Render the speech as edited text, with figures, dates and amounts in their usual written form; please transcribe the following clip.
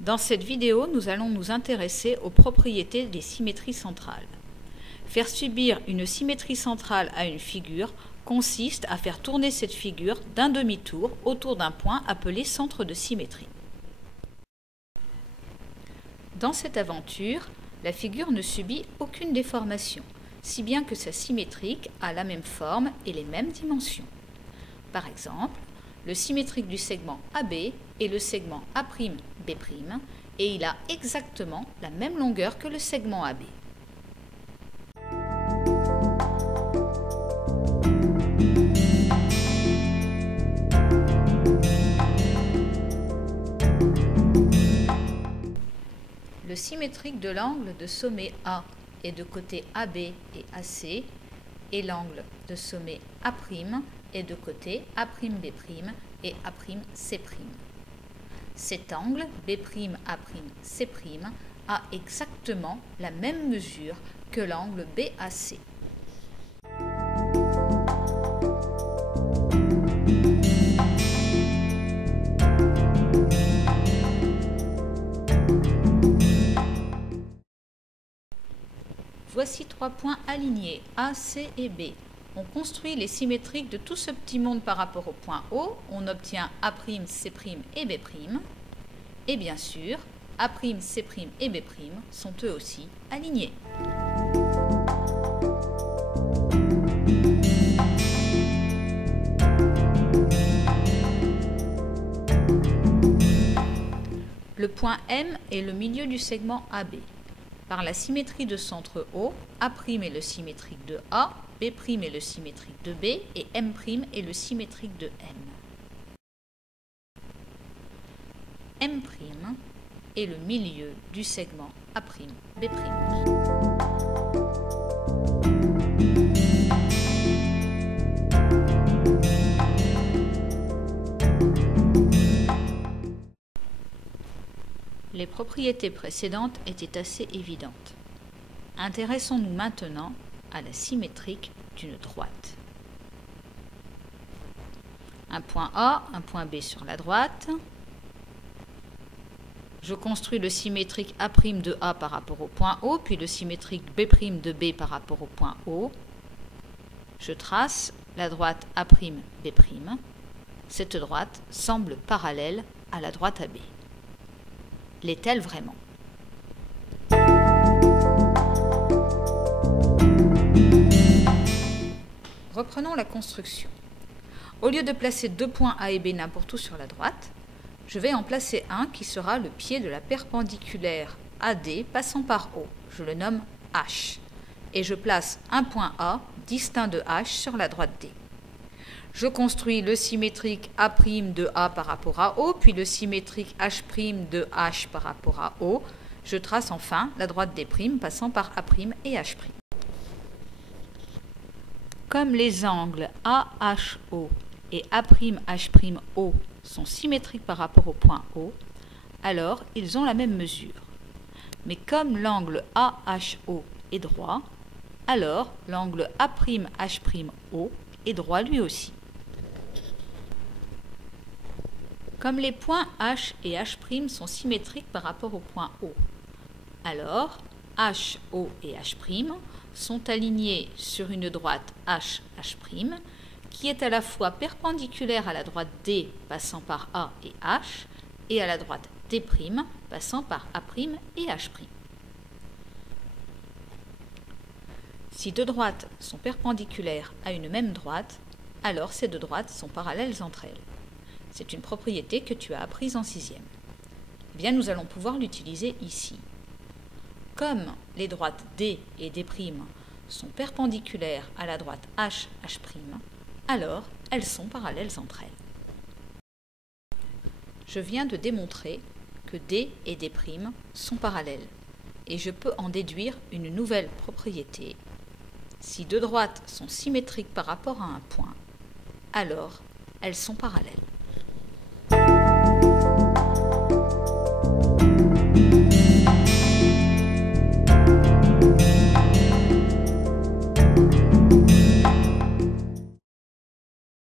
Dans cette vidéo, nous allons nous intéresser aux propriétés des symétries centrales. Faire subir une symétrie centrale à une figure consiste à faire tourner cette figure d'un demi-tour autour d'un point appelé centre de symétrie. Dans cette aventure, la figure ne subit aucune déformation, si bien que sa symétrique a la même forme et les mêmes dimensions. Par exemple, le symétrique du segment AB est le segment A'B', et il a exactement la même longueur que le segment AB. Le symétrique de l'angle de sommet A est de côté AB et AC, et l'angle de sommet A' est de côté A'B' et A'C'. Cet angle B'A'C' a exactement la même mesure que l'angle BAC. Voici trois points alignés, A, C et B. On construit les symétriques de tout ce petit monde par rapport au point O. On obtient A', C' et B'. Et bien sûr, A', C' et B' sont eux aussi alignés. Le point M est le milieu du segment AB. Par la symétrie de centre O, A' est le symétrique de A, B' est le symétrique de B et M' est le symétrique de M. M' est le milieu du segment A'B'. Les propriétés précédentes étaient assez évidentes. Intéressons-nous maintenant à la symétrique d'une droite. Un point A, un point B sur la droite. Je construis le symétrique A' de A par rapport au point O, puis le symétrique B' de B par rapport au point O. Je trace la droite A'B'. Cette droite semble parallèle à la droite AB. L'est-elle vraiment? Reprenons la construction. Au lieu de placer deux points A et B n'importe où sur la droite, je vais en placer un qui sera le pied de la perpendiculaire AD passant par O. Je le nomme H. Et je place un point A distinct de H sur la droite D. Je construis le symétrique A' de A par rapport à O, puis le symétrique H' de H par rapport à O. Je trace enfin la droite D' passant par A' et H'. Comme les angles AHO et A'H'O sont symétriques par rapport au point O, alors ils ont la même mesure. Mais comme l'angle AHO est droit, alors l'angle A'H'O est droit lui aussi. Comme les points H et H' sont symétriques par rapport au point O, alors H, O et H' sont alignés sur une droite H', qui est à la fois perpendiculaire à la droite D passant par A et H, et à la droite D' passant par A' et H'. Si deux droites sont perpendiculaires à une même droite, alors ces deux droites sont parallèles entre elles. C'est une propriété que tu as apprise en 6e. Eh bien, nous allons pouvoir l'utiliser ici. Comme les droites D et D' sont perpendiculaires à la droite H', alors elles sont parallèles entre elles. Je viens de démontrer que D et D' sont parallèles, et je peux en déduire une nouvelle propriété. Si deux droites sont symétriques par rapport à un point, alors elles sont parallèles.